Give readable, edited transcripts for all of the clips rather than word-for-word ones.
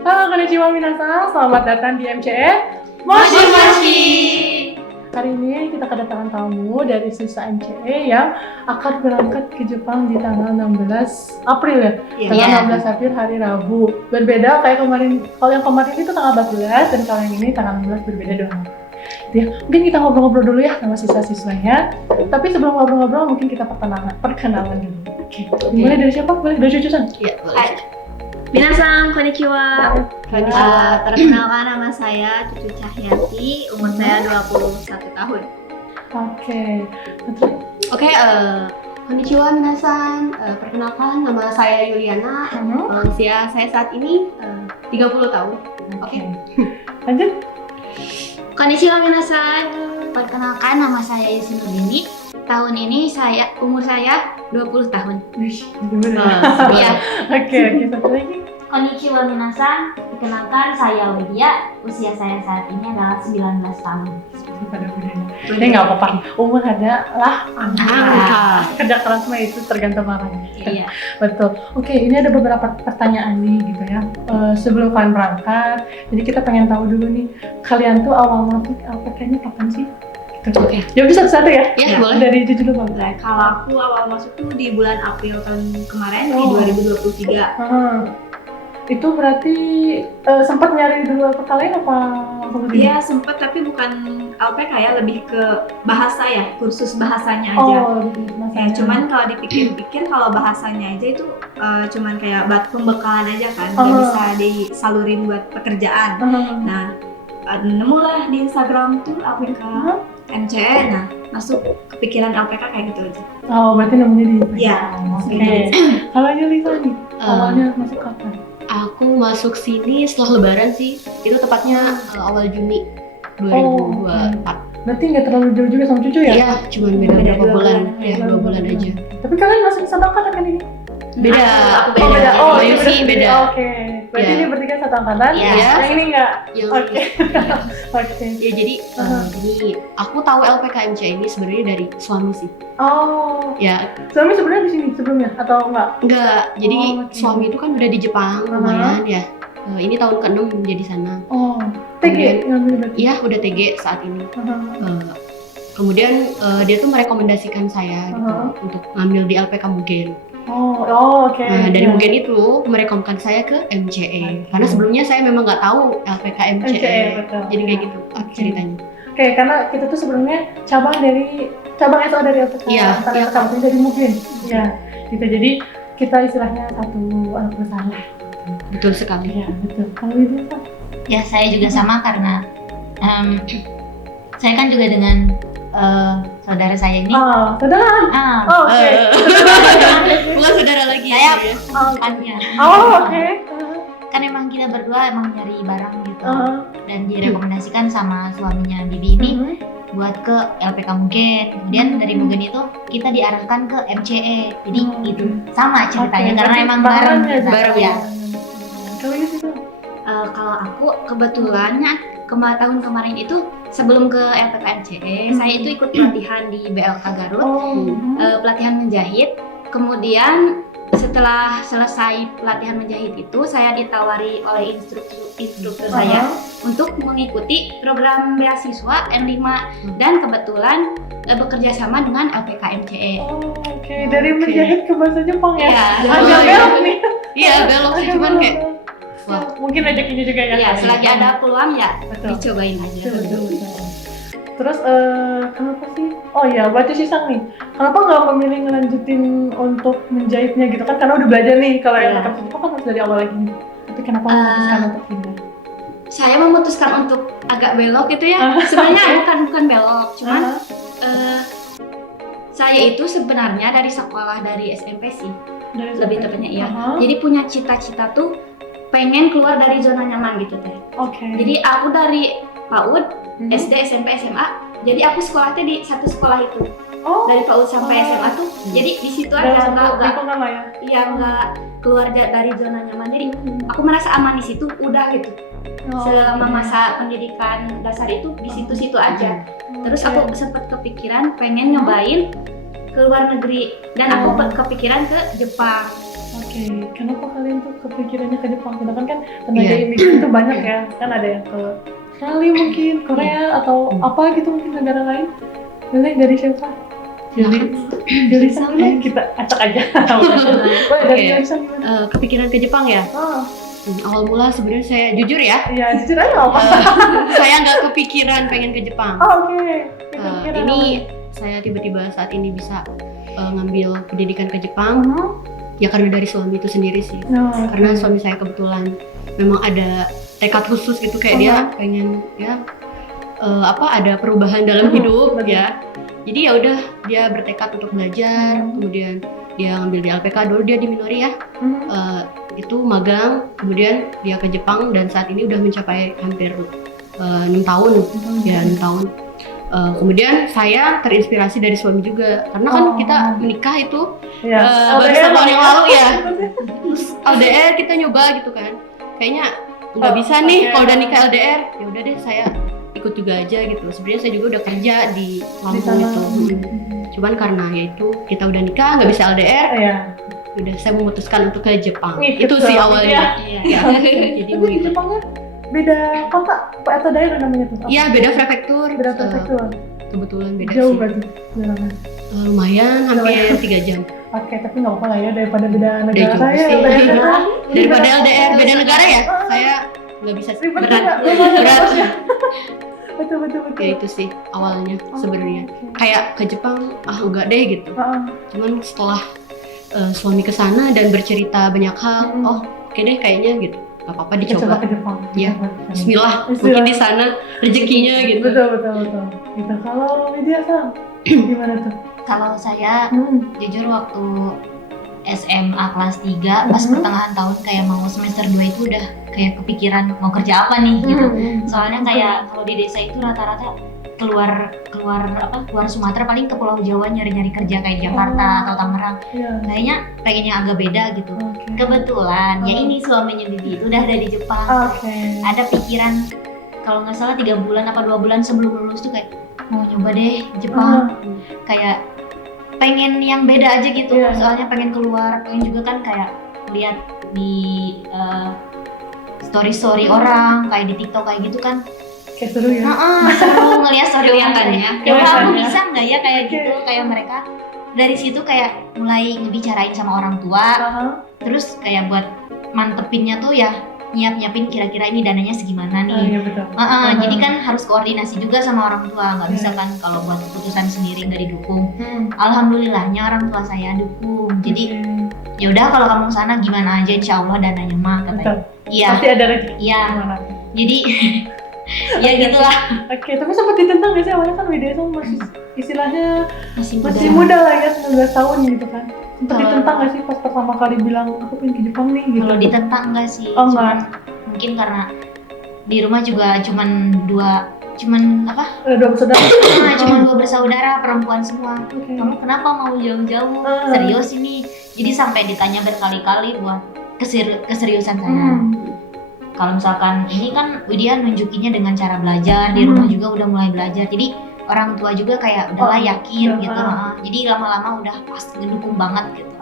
Halo, konnichiwa minasan, selamat datang di MCE Moshi Moshi. Hari ini kita kedatangan tamu dari siswa MCE yang akan berangkat ke Jepang di tanggal 16 April ya? Tanggal 16 April hari Rabu. Berbeda kayak kemarin, kalau yang kemarin itu tanggal 14 dan kalau yang ini tanggal 16 berbeda doang. Ya, mungkin kita ngobrol-ngobrol dulu ya sama siswa-siswanya. Tapi sebelum ngobrol-ngobrol mungkin kita perkenalan dulu. Oke. Mulai dari siapa? Boleh dari Cucusan? Iya, boleh. Minasan, konnichiwa. Perkenalkan nama saya Cucu Cahyati, umur saya 21 tahun. Oke. Konnichiwa minasan, perkenalkan nama saya Yuliana, usia saya saat ini 30 tahun. Oke. Lanjut. Konnichiwa minasan, perkenalkan nama saya Yusinudini. Tahun ini umur saya 20 tahun. Iya. Oke, satu lagi. Konnichiwa minasan, perkenalkan saya Widya, usia saya saat ini adalah 19 tahun. Ini nggak apa-apa, umur ada lah. Kerja keras mah itu tergantung orangnya. Iya. Betul. Oke, ini ada beberapa pertanyaan nih gitu ya. Sebelum kalian berangkat, jadi kita pengen tahu dulu nih, kalian tuh awal masuk LPK-nya kapan sih? Oke. Jawab satu-satu ya? Ya, boleh. Dari Cucu dulu, Bang. Kalau aku awal masuk tuh di bulan April tahun kemarin, di 2023. Itu berarti sempat nyari dulu LPK lain apa? Iya sempat, tapi bukan LPK ya, lebih ke bahasa ya, kursus bahasanya aja. Cuman kalau dipikir-pikir, kalau bahasanya aja itu cuman kayak buat pembekalan aja kan, nggak bisa disalurin buat pekerjaan. Nah, nemulah di Instagram tuh LPK MCE, nah masuk kepikiran LPK kayak gitu aja. Oh, berarti nemunya di Iya. Oke. Kalau Yulisa nih, awalnya masuk kapan? Aku masuk sini setelah Lebaran sih, itu tepatnya awal Juni 2024. Berarti nggak terlalu jauh juga sama Cucu ya? Iya, cuma beda berapa bulan, ya 2 bulan aja. Tapi kalian masuk satu angkatan kan ini? Beda. Aku beda. Iya sih beda. Oke. Berarti ini bertiga satu angkatan? Iya. Yang ini nggak? Yang Oke. Oke. Ya jadi aku tahu LPK MCE ini sebenarnya dari suami sih. Oh. Ya. Suami sebenarnya di sini sebelumnya atau enggak? Enggak. Jadi suami itu kan udah di Jepang lumayan ya. Ini tahun ke-6 dia di sana. Oh. TG ngambil berarti? Iya, udah TG saat ini. Kemudian dia tuh merekomendasikan saya gitu untuk ngambil di LPK Mugen. Oke. Nah, dari Mugen itu merekomendasikan saya ke MCE. Karena sebelumnya saya memang nggak tahu LPK MCE. Betul. Jadi kayak gitu ceritanya. Oke, karena kita tuh sebelumnya cabang SO dari LPK. Iya. Kampus dari Mugen. Iya. Gitu. Jadi kita istilahnya satu anak perusahaan lah. Betul sekali. Iya, betul. Kalau itu apa? Ya saya juga sama karena saya kan juga dengan saudara saya ini. Saudaraan? Oke. Bukan saudara lagi Saya ya. bukannya. Oke. Kan emang kita berdua emang nyari barang gitu. Dan direkomendasikan sama suaminya Bibi ini buat ke LPK Mugen. Kemudian dari Mugen itu kita diarahkan ke MCE. Jadi itu sama ceritanya karena emang bareng ya. Kalau gitu. Kalau aku kebetulannya tahun kemarin itu sebelum ke LPK MCE, saya itu ikut pelatihan di BLK Garut, pelatihan menjahit. Kemudian setelah selesai pelatihan menjahit itu, saya ditawari oleh instruktur saya untuk mengikuti program beasiswa N5 dan kebetulan bekerja sama dengan LPK MCE. Oke. Dari menjahit ke bahasa Jepang ya? Agak belok nih. Iya, belok sih cuman kayak wah, mungkin rezekinya juga ya. Iya, selagi ada peluang ya Betul. dicobain aja. Betul. Terus kenapa sih? Oh iya, berarti Sisang nih. Kenapa nggak memilih ngelanjutin untuk menjahitnya gitu kan? Karena udah belajar nih kalau yang LPK itu kan harus dari awal lagi. Tapi kenapa memutuskan untuk pindah? Saya memutuskan untuk agak belok gitu ya. Sebenarnya bukan belok, cuman saya itu sebenarnya dari sekolah dari SMP sih. Lebih tepatnya iya. Jadi punya cita-cita tuh pengen keluar dari zona nyaman gitu teh. Oke. Jadi aku dari PAUD, SD, SMP, SMA. Jadi aku sekolahnya di satu sekolah itu. Dari PAUD sampai SMA tuh. Jadi di situ aja nggak keluar dari zona nyaman. Jadi aku merasa aman di situ. Udah gitu. Selama masa pendidikan dasar itu di situ-situ aja. Terus aku sempat kepikiran pengen nyobain ke luar negeri dan aku kepikiran ke Jepang. Oke, kenapa kalian tuh kepikirannya ke Jepang? Sedangkan kan tenaga imigran itu banyak ya, kan ada yang ke Australia mungkin, Korea atau apa gitu mungkin negara lain. Boleh dari siapa? Juli sama kita acak aja. Boleh dari Juli sama. Kepikiran ke Jepang ya? Awal mula sebenarnya saya jujur ya. Iya, jujur aja apa? Saya nggak kepikiran pengen ke Jepang. Oke. Ini saya tiba-tiba saat ini bisa ngambil pendidikan ke Jepang. Ya karena dari suami itu sendiri sih. Karena suami saya kebetulan memang ada tekad khusus gitu kayak dia pengen ya ada perubahan dalam hidup ya. Jadi ya udah dia bertekad untuk belajar, kemudian dia ngambil di LPK dulu dia di Minori ya. Itu magang, kemudian dia ke Jepang dan saat ini udah mencapai hampir 6 tahun. Ya 6 tahun. Kemudian saya terinspirasi dari suami juga karena kan kita menikah itu baru 1 tahun yang lalu ya. Terus LDR kita nyoba gitu kan, kayaknya nggak bisa nih kalau udah nikah LDR. Ya udah deh saya ikut juga aja gitu. Sebenarnya saya juga udah kerja di Lampung itu. Cuman karena ya itu kita udah nikah nggak bisa LDR. Udah saya memutuskan untuk ke Jepang. Itu sih awalnya. Jadi di Jepangnya beda kota atau daerah namanya tuh? Iya, beda prefektur. Kebetulan beda jauh sih. Berarti jalannya? Lumayan, hampir 3 jam. Oke, tapi nggak apa lah ya daripada beda negara ya. Daripada LDR beda negara ya, saya nggak bisa berat. Betul. Ya itu sih awalnya sebenarnya. Kayak ke Jepang, enggak deh gitu. Cuman setelah suami kesana dan bercerita banyak hal, oke deh kayaknya gitu. Gak apa-apa dicoba. Ke Jepang. Ya, Bismillah. Mungkin di sana rezekinya gitu. Betul. Gitu. Kalau media Sam, gimana tuh? Kalau saya jujur waktu SMA kelas 3 pas pertengahan tahun kayak mau semester 2 itu udah kayak kepikiran mau kerja apa nih gitu. Soalnya kayak kalau di desa itu rata-rata keluar Sumatera paling ke Pulau Jawa nyari-nyari kerja kayak Jakarta atau Tangerang. Kayaknya pengen yang agak beda gitu. Kebetulan ya ini suaminya Bibi itu udah ada di Jepang. Ada pikiran kalau nggak salah 3 bulan apa 2 bulan sebelum lulus tuh kayak mau nyoba deh Jepang. Kayak pengen yang beda aja gitu. Soalnya pengen keluar, pengen juga kan kayak lihat di story orang kayak di TikTok kayak gitu kan. Kayak seru ya? Seru ngeliat story orang kan ya. Coba aku bisa nggak ya kayak gitu, kayak mereka dari situ kayak mulai ngebicarain sama orang tua. Terus kayak buat mantepinnya tuh ya nyiapin kira-kira ini dananya segimana nih. Jadi kan harus koordinasi juga sama orang tua, nggak bisa kan kalau buat keputusan sendiri nggak didukung. Alhamdulillahnya orang tua saya dukung. Jadi ya udah kalau kamu kesana gimana aja, insya Allah dananya mah katanya. Iya. Pasti ada rezeki. Iya. Jadi ya gitulah. Oke, tapi sempat ditentang gak sih awalnya kan Widya tuh masih istilahnya masih muda lah ya, 19 tahun gitu kan. Sempat ditentang gak sih pas pertama kali bilang aku pengen ke Jepang nih gitu? Kalau ditentang enggak sih, mungkin karena di rumah juga cuman dua bersaudara. Cuma 2 bersaudara perempuan semua. Kamu kenapa mau jauh-jauh? Serius ini? Jadi sampai ditanya berkali-kali buat keseriusan saya. Kalau misalkan ini kan Widya nunjukinnya dengan cara belajar, di rumah juga udah mulai belajar. Jadi orang tua juga kayak udahlah yakin gitu. Jadi lama-lama udah pas ngedukung banget gitu.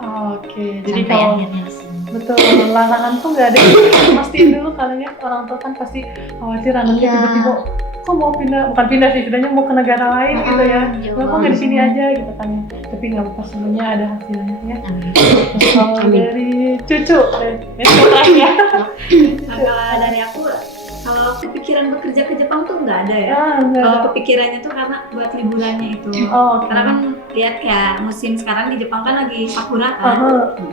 Jadi sampai kalau akhirnya kesini. betul larangan tuh nggak ada yang pastiin dulu kalian ya, orang tua kan pasti khawatir anaknya tiba-tiba kok mau bukan pindah sih, setidaknya mau ke negara lain gitu ya. Kenapa nggak di sini aja gitu kan? Tapi nggak apa-apa, semuanya ada hasilnya ya. Terus kalau dari cucu, ya. Kalau dari aku, kalau kepikiran bekerja ke Jepang tuh nggak ada ya. Kalau kepikirannya tuh karena buat liburannya itu. Karena kan lihat kayak musim sekarang di Jepang kan lagi sakura kan.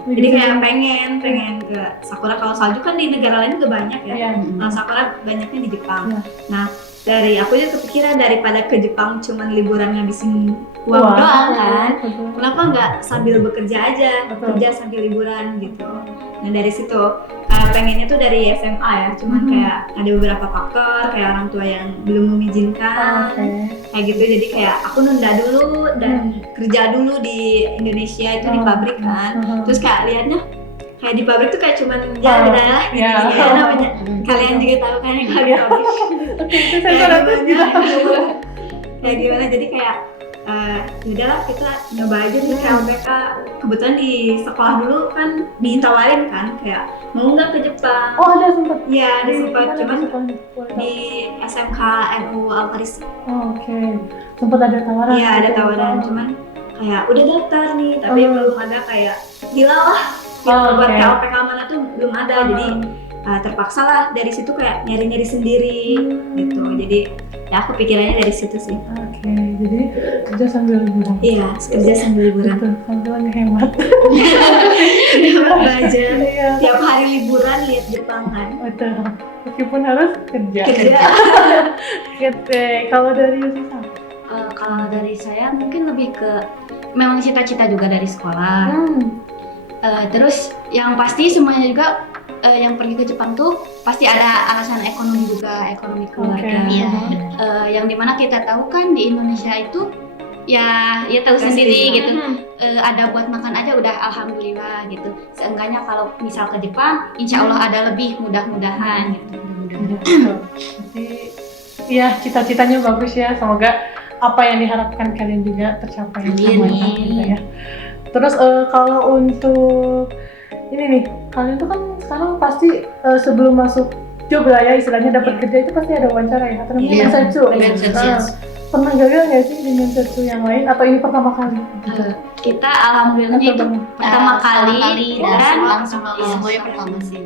Jadi kayak pengen ke sakura. Kalau salju kan di negara lain juga banyak ya. Kalau sakura banyaknya di Jepang. Nah, dari aku juga kepikiran daripada ke Jepang cuman liburan ngabisin uang doang kan, kenapa nggak sambil bekerja aja, kerja sambil liburan gitu. Nah dari situ pengennya tuh dari SMA ya, cuman kayak ada beberapa faktor kayak orang tua yang belum mengizinkan kayak gitu, jadi kayak aku nunda dulu dan kerja dulu di Indonesia itu di pabrik kan. Terus kayak lihatnya kayak di pabrik tuh kayak cuman ya udah lah gitu ya namanya, kalian juga tahu kan yang di pabrik kayak gimana, jadi kayak yaudahlah kita nyoba aja nih ke LPK. Kebetulan di sekolah dulu kan ditawarin kan kayak mau nggak ke Jepang. Oh ada sempat? Iya ada sempat, Mana cuman sekolahnya? di SMK NU Al-Faris. Oh, oke. Sempat ada tawaran? Iya ada tawaran, cuman kayak udah daftar nih tapi belum ada kayak gila lah gitu, buat ke LPK mana tuh belum ada. Jadi terpaksa lah dari situ kayak nyari-nyari sendiri gitu. Jadi ya aku pikirannya dari situ sih. Oke, jadi kerja sambil liburan. Iya, kerja sambil liburan. Betul, sambil ngehemat. Belajar. Iya. Tiap hari liburan lihat Jepang kan. Betul. Meskipun harus kerja. Kerja. Oke, kalau dari Yusisa? Kalau dari saya mungkin lebih ke memang cita-cita juga dari sekolah. Terus yang pasti semuanya juga yang pergi ke Jepang tuh pasti ada alasan ekonomi juga, ekonomi keluarga. Iya. Yang dimana kita tahu kan di Indonesia itu ya tahu sendiri gitu. Ada buat makan aja udah alhamdulillah gitu. Seenggaknya kalau misal ke Jepang, insya Allah ada lebih, mudah-mudahan gitu. Jadi ya cita-citanya bagus ya, semoga apa yang diharapkan kalian juga tercapai semuanya gitu ya. Terus kalau untuk ini nih, kalian tuh kan sekarang pasti sebelum masuk job lah ya istilahnya dapat kerja itu pasti ada wawancara ya atau namanya mensetsu. Pernah gagal nggak sih di mensetsu yang lain atau ini pertama kali? Kita alhamdulillahnya itu pertama kali dan langsung Semuanya pertama sih.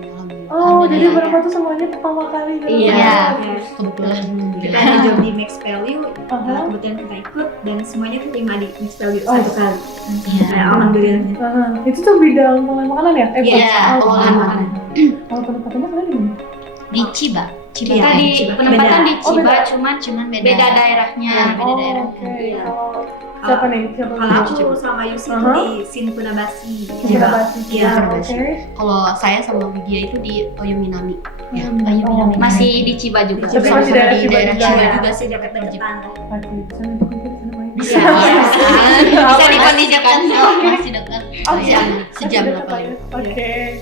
Oh, jadi berapa tuh semuanya pertama kali? Iya. Kebetulan. Kita ada job di Max Value, kebetulan kita ikut dan semuanya terima di Max Value satu kali. Alhamdulillah. Itu tuh bidang pengolahan makanan ya? Iya, pengolahan makanan. Kalau penempatannya kalian di mana? di Chiba. Kita di penempatan di Chiba, cuman beda daerahnya. Beda daerah. Oke. Siapa nih? Kalau aku sama Yusi itu di Shin Funabashi. Iya. Oke. Kalau saya sama Widya itu di Toyo Minami. Ya, Masih di Chiba juga. Tapi masih daerah di Chiba daerah juga. Chiba Juga juga sih dekat-dekatan. Bisa. Bisa dikondisikan. Masih dekat. Sejam lah paling. Oke.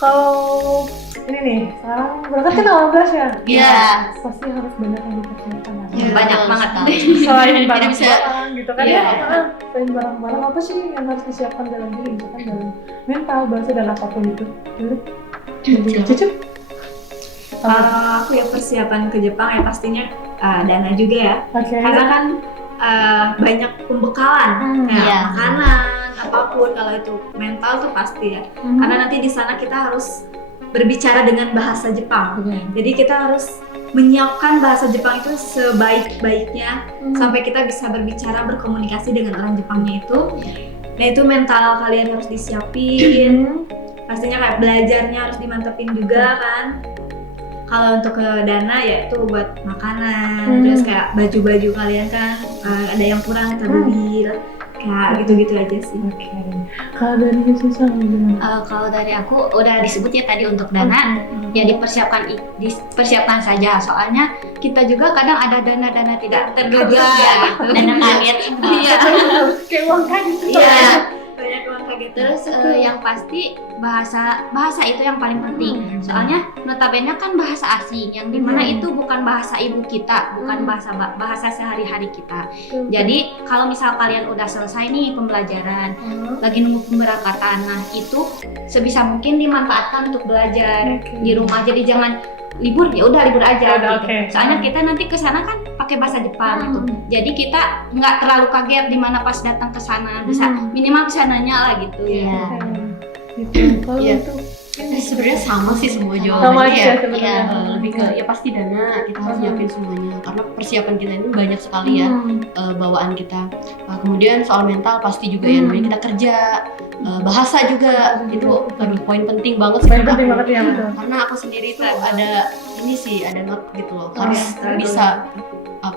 Kalau ini nih, sekarang berangkat kan 18 ya? Iya. Pasti harus banyak yang dipersiapkan. Banyak banget. Selain Tidak barang-barang bisa. gitu kan Iya. ya? Selain barang-barang apa sih yang harus disiapkan dalam diri? Misalkan dalam mental, bahasa dan apapun itu. Cucu? Aku ya persiapan ke Jepang ya pastinya dana juga ya. Oke. Karena kan banyak pembekalan kayak Iya. makanan apapun. Kalau itu mental tuh pasti ya. Karena nanti di sana kita harus berbicara dengan bahasa Jepang. Jadi kita harus menyiapkan bahasa Jepang itu sebaik-baiknya sampai kita bisa berbicara, berkomunikasi dengan orang Jepangnya itu. Nah itu mental kalian harus disiapin. Pastinya kayak belajarnya harus dimantepin juga kan. Kalau untuk ke dana ya itu buat makanan, terus kayak baju-baju kalian kan ada yang kurang kita beli, kayak gitu-gitu aja sih. Oke. Kalau dari Yusisa gimana? Kalau dari aku udah disebut ya tadi untuk dana ya dipersiapkan saja, soalnya kita juga kadang ada dana-dana tidak terduga gitu. Dana kaget. Iya. Kayak uang kaget. Iya. Banyak orang kaget. Terus yang pasti bahasa itu yang paling penting. Soalnya notabene kan bahasa asing yang dimana itu bukan bahasa ibu kita, bukan bahasa sehari-hari kita. Jadi kalau misal kalian udah selesai nih pembelajaran, lagi nunggu pemberangkatan, nah itu sebisa mungkin dimanfaatkan untuk belajar di rumah. Jadi jangan libur ya udah libur aja gitu. Soalnya kita nanti ke sana kan pakai bahasa Jepang gitu. Jadi kita nggak terlalu kaget di mana pas datang ke sana, bisa minimal bisa nanya lah gitu. Iya. Gitu. Kalau Iya. itu Sebenarnya sama sih semua sama jawabannya aja ya. sebenarnya. Lebih ke ya pasti dana kita harus nyiapin semuanya karena persiapan kita ini banyak sekali ya bawaan kita. Kemudian soal mental pasti juga ya namanya kita kerja, bahasa juga itu poin penting banget sih Poin menurut penting aku. banget ya, betul. Karena aku sendiri tuh ada ini sih ada not gitu loh harus bisa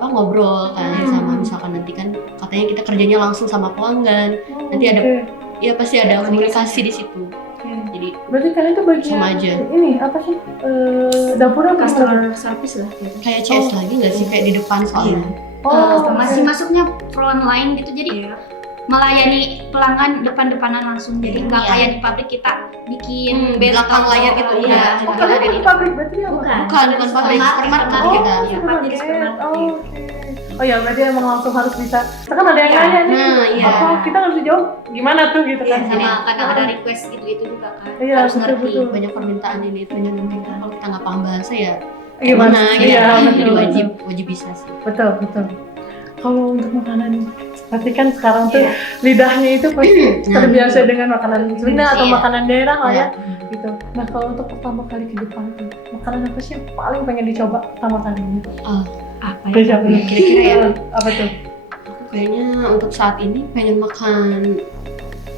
ngobrol kan sama misalkan nanti kan katanya kita kerjanya langsung sama pelanggan, nanti ada ya pasti ada komunikasi di situ. Jadi berarti kalian tuh bagian sama aja. ini apa sih dapur apa Customer service lah gitu. Kayak CS lagi nggak sih kayak di depan soalnya. Masih masuknya front line gitu, jadi melayani pelanggan depan-depanan langsung. Jadi nggak kayak di pabrik kita bikin belakang layar gitu. Iya. Oh, kalian di pabrik berarti ya? Bukan pabrik, supermarket kita. Tempatnya di supermarket. Oke. Oh ya, berarti emang langsung harus bisa. Kan ada yang Iya. nanya nih, Nah, iya. apa kita harus jawab gimana tuh gitu kan? Iya, Sama kadang ada request gitu juga kan. Iya, Harus ngerti. betul. Banyak permintaan ini itu yang kita kalau kita nggak paham bahasa ya Gimana? gitu. Iya, Jadi betul. wajib bisa sih. Betul. Kalau untuk makanan, tapi kan sekarang tuh Iya. lidahnya itu pasti Nah, terbiasa dengan makanan Sunda atau Iya. makanan daerah lah ya. Iya. Gitu. Nah kalau untuk pertama kali ke Jepang tuh, makanan apa sih yang paling pengen dicoba pertama kalinya? Apa Bisa ya? belum? Kira-kira ya. Apa tuh? Aku kayaknya untuk saat ini pengen makan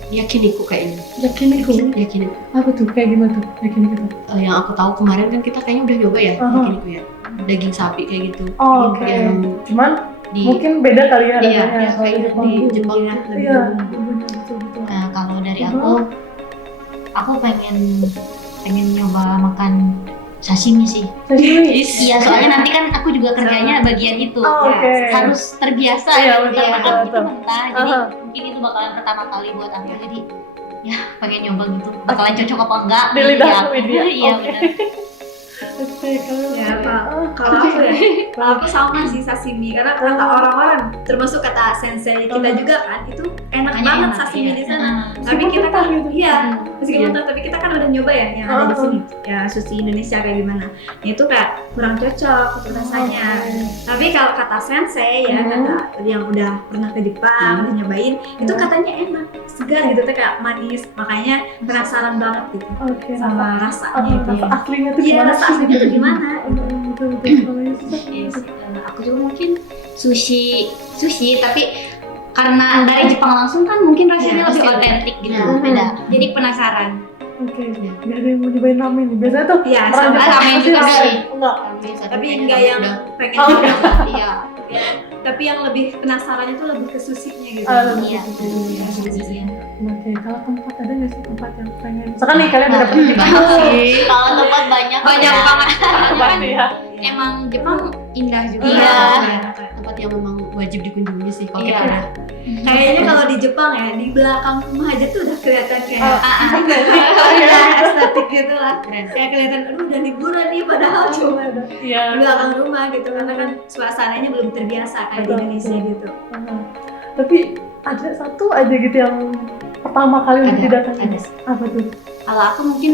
yakiniku kayaknya. Yakiniku. Yakiniku. Apa tuh? Kayak gimana tuh? Yakiniku tuh? Yang aku tahu kemarin kan kita kayaknya udah nyoba ya yakiniku ya. Daging sapi kayak gitu. Oh, oke. Yang Cuman di mungkin beda kali ya iya, rasanya. kalau kayak Jepang di tuh. Jepang Iya, lebih Iya, umum. betul. Nah, kalau dari aku pengen nyoba makan sashimi sih. Sashimi. Iya, soalnya nanti kan aku juga kerjanya bagian itu. Oh, oke. Harus terbiasa Iya, gitu betul, ya. betul, Aku betul. itu mentah, jadi Aha. mungkin itu bakalan pertama kali buat aku. Jadi ya pengen nyoba gitu. Bakalan cocok apa enggak? Di lidah ya. media. Iya, Oke. benar. Oke, kalau Ya, kalau aku ya, kalau aku sama sih sashimi karena kata orang-orang, termasuk kata sensei kita juga kan, itu enak Makanya banget enak, sashimi iya. di sana. Heeh. Tapi kita kan, gitu. iya, meskipun Iya. mentah, tapi kita kan udah nyoba ya yang ada di sini, ya sushi Indonesia kayak gimana. Nah, itu kayak kurang cocok untuk rasanya. Tapi kalau kata sensei ya, kata yang udah pernah ke Jepang, udah nyobain, itu katanya enak, segar gitu, tuh kayak manis. Makanya penasaran banget gitu Oke. sama rasanya itu. Rasa aslinya tuh Iya, gimana rasa sih? aslinya tuh gimana? Betul. Kalau itu tuh. Iya sih, aku juga mungkin sushi tapi karena dari Jepang langsung kan mungkin rasanya Iya, lebih pasti. otentik gitu, Nah, beda. Jadi penasaran. Oke. Gak ada yang mau nyobain ramen nih. Biasanya tuh Iya, orang sama Jepang ramen pasti juga ramen. sih. Enggak. Tapi enggak yang pengen Oh, nyoba. Iya. Ya, tapi yang lebih penasarannya tuh lebih ke susinya gitu. Iya. Iya, susinya. Oke, kalau tempat ada nggak sih tempat yang pengen? Misalkan nih kalian udah pernah di Jepang banyak tuh. sih. Kalau tempat banyak ya. Banget. Pasti ya. Emang Jepang indah juga. Iya. Tempat yang memang wajib dikunjungi sih kalau Iya. kita udah Kayaknya kalau di Jepang ya, di belakang rumah aja tuh udah kelihatan kayak Iya. estetik gitu lah. keren. Kayak kelihatan, aduh udah liburan nih, padahal cuma di Iya. belakang rumah gitu. Karena kan suasananya belum terbiasa kayak di Betul, Indonesia betul. gitu. Tapi ada satu aja gitu yang pertama kali untuk Ada, didatangi. ada. Apa tuh? Kalau aku mungkin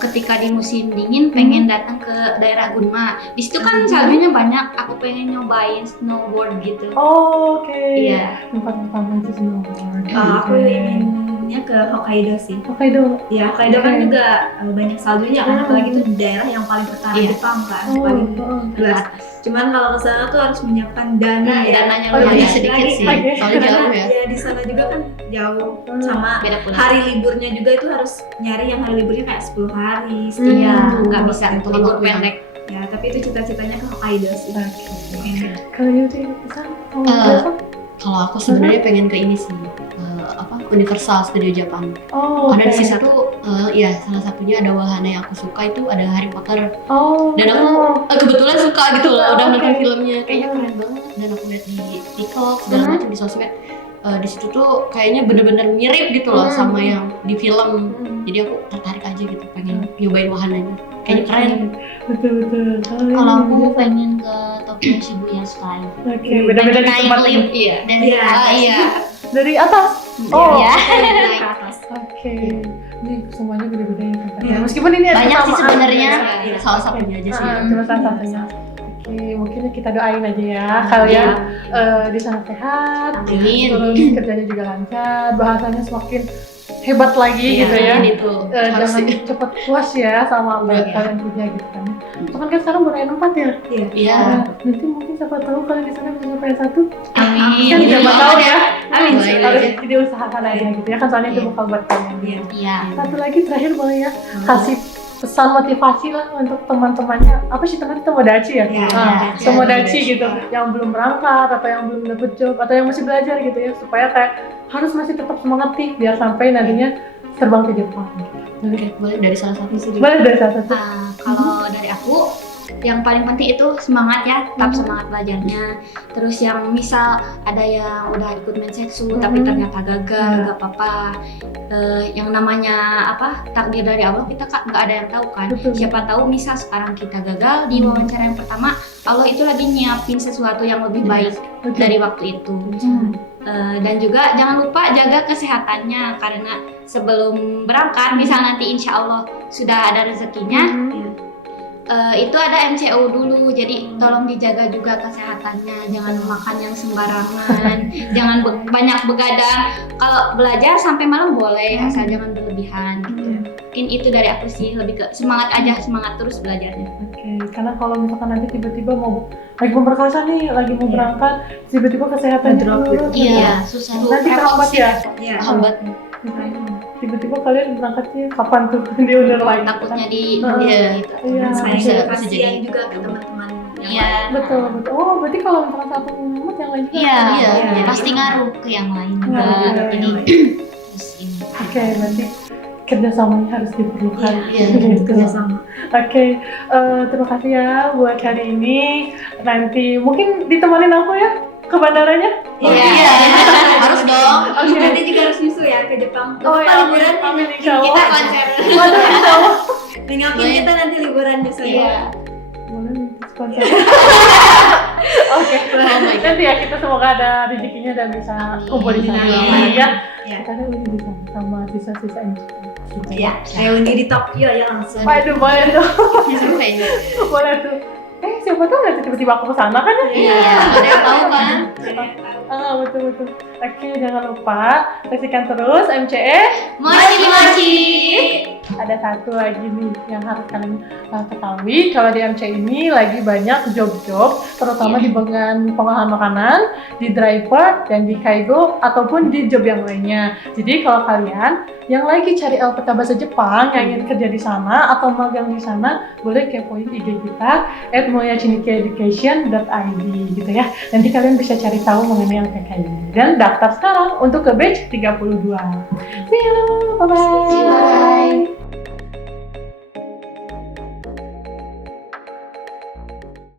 ketika di musim dingin pengen datang ke daerah Gunma. Di situ kan saljunya banyak. Aku pengen nyobain snowboard gitu. Oh, oke. Iya. Tempat pertama itu snowboard. Aku inginnya ke Hokkaido sih. Hokkaido. Ya, Hokkaido kan Oke. juga banyak saljunya kan, apalagi itu di daerah yang paling utara Iya. Jepang kan, Oh, paling oh. luas. Cuman kalau ke sana tuh harus menyiapkan dana ya. Dananya Oh, lumayan iya. sedikit Lagi. sih. Oke. Soalnya Karena jauh ya. di sana juga kan jauh, sama beda pula. hari liburnya juga itu harus nyari yang hari liburnya kayak 10 hari, Iya, sekian. nggak bisa Itu libur waktu yang- pendek. Ya, tapi itu cita-citanya ke Hokkaido sih. Kalau gitu bisa. Mau Eh, berapa? Kalau aku sebenarnya pengen ke ini sih Universal Studio Japan. Oh, Karena di oke. situ ya salah satunya ada wahana yang aku suka itu ada Harry Potter. Oh. Dan aku kebetulan suka gitu loh, udah Oke. nonton filmnya kayaknya keren banget dan aku lihat di TikTok segala macam di sosmed. Di situ tuh kayaknya bener-bener mirip gitu loh sama yang di film. Jadi aku tertarik aja gitu pengen nyobain wahananya. Kayaknya keren. Betul. Kalau aku pengen ke Tokyo Shibuya Sky. Oke, beda-beda di Naik tempat lift. ini. Iya. Dari Iya. Iya. Dari atas. Oh. Iya. Naik ke atas. Oke. Ini semuanya beda-beda ya tempatnya. Meskipun ini ada Banyak sih kesamaan. sebenarnya. Iya. Salah satunya aja sih. Cuma salah satunya. Oke, mungkin kita doain aja ya kalian di sana sehat, Amin. terus kerjanya juga lancar, bahasanya semakin hebat lagi gitu ya. Itu harus Jangan sih. cepet puas ya sama apa yang Iya. kalian punya gitu kan. Cuman kan sekarang baru N4 ya. Iya. Nanti mungkin siapa tahu kalian di sana bisa sampai N1. Amin. Kan siapa tahu ya. Amin. Doain Harus aja. diusahakan aja gitu ya kan soalnya itu Iya. bakal buat kalian. Iya. Iya. Satu lagi terakhir boleh ya kasih pesan motivasi lah untuk teman-temannya. Apa sih teman Tomodachi ya? Iya, Nah, Tomodachi. Tomodachi gitu yang belum berangkat atau yang belum dapet job atau yang masih belajar gitu ya supaya kayak harus masih tetap semangat nih biar sampai nantinya terbang ke Jepang. Oke, boleh dari salah satu. Boleh dari salah satu. Kalau dari aku yang paling penting itu semangat ya, tetap semangat belajarnya. Terus yang misal ada yang udah ikut menseksu tapi ternyata gagal, gak apa-apa. Yang namanya takdir dari Allah kita nggak ada yang tahu kan. Siapa tahu misal sekarang kita gagal di wawancara yang pertama, Allah itu lagi nyiapin sesuatu yang lebih baik dari waktu itu. Dan juga jangan lupa jaga kesehatannya, karena sebelum berangkat misal nanti insya Allah sudah ada rezekinya, itu ada MCO dulu, jadi tolong dijaga juga kesehatannya, jangan makan yang sembarangan, jangan banyak begadang. Kalau belajar sampai malam boleh, asal jangan berlebihan gitu. Mungkin itu dari aku sih, lebih ke semangat aja, semangat terus belajarnya. Karena kalau misalkan nanti tiba-tiba lagi mau berkasa nih, lagi mau berangkat, tiba-tiba kesehatannya turun. Iya, susah. Nanti terlambat ya. Hambat. Tiba-tiba kalian berangkatnya kapan tuh diundur lagi? Takutnya Saya kasihan juga ke teman-teman yang lain. Betul. Oh, berarti kalau misalkan satu mumet yang lain juga. Iya. Pasti ngaruh ke yang lain juga. Jadi terus ini. Oke, berarti kerjasamanya harus diperlukan. Kerjasama. Terima kasih ya buat hari ini. Nanti mungkin ditemanin aku ya ke bandaranya. Iya. Harus dong. Nanti juga harus nyusul ya ke Jepang. Liburan amin insya Allah. Kita konser. Waduh, insya Allah. Ngapain kita nanti liburan nyusul ya. Boleh minta sponsor. Nanti ya kita semoga ada rezekinya dan bisa kumpul di sana ya. Kita ada uji di sana sama sisa-sisa ini. Iya, reuni di Tokyo ya langsung. Waduh, boleh tuh. Boleh tuh. Siapa tahu nanti tiba-tiba aku kesana kan ya? Iya, ada yang tahu kan? Betul. Oke, jangan lupa saksikan terus MCE. Mochi. Ada satu lagi nih yang harus kalian ketahui, kalau di MCE ini lagi banyak job-job, terutama di bagian pengolahan makanan, di driver, dan di kaigo, ataupun di job yang lainnya. Jadi kalau kalian yang lagi cari LPK Bahasa Jepang, yang ingin kerja di sana atau magang di sana, boleh kepoin IG kita @moyachinikeeducation.id gitu ya. Nanti kalian bisa cari tahu mengenai LPK ini dan daftar sekarang untuk ke batch 32. See you, bye-bye.